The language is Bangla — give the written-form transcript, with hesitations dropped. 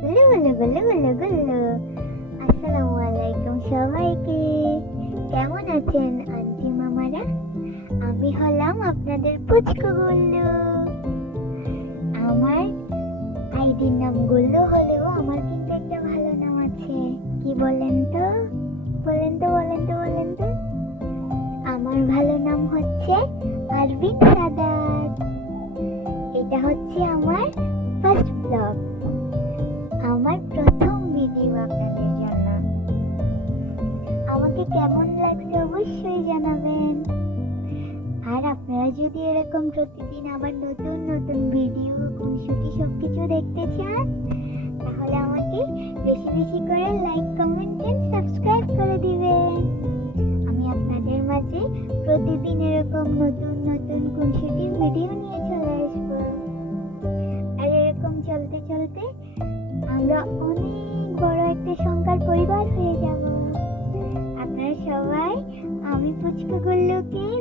গুল্লু গুল্লু গুল্লু গুল্লু গুল্লু। আসসালামু আলাইকুম সবাইকে। কেমন আছেন আন্টি মামারা? আমি হলাম আপনাদের পুচকু গুল্লু। আমার আইডির নাম গুল্লু হলেও আমার কিন্তু একটা ভালো নাম আছে। কি বলেন তো? বলেন তো বলেন তো বলেন তো। আমার ভালো নাম হচ্ছে আরবিন সাদাত। এটা হচ্ছে আমার ফার্স্ট ব্লগ, আমার প্রথম ভিডিও আপনাদের জন্য। আমাকে কেমন লাগছে অবশ্যই জানাবেন। আর আপনারা যদি এরকম প্রতিদিন আবার নতুন নতুন ভিডিও খুনসুটি সবকিছু দেখতে চান, তাহলে আমাকে বেশি বেশি করে লাইক, কমেন্ট এন্ড সাবস্ক্রাইব করে দিবেন। আমি আপনাদের মাঝে প্রতিদিন এরকম নতুন নতুন খুনসুটির ভিডিও নিয়ে চলে আসবো। আর এরকম চলতে চলতে আমরা অনেক বড় একটা সংখ্যার পরিবার হয়ে যাব। আপনারা সবাই আমি পুচকু গুল্লুকেই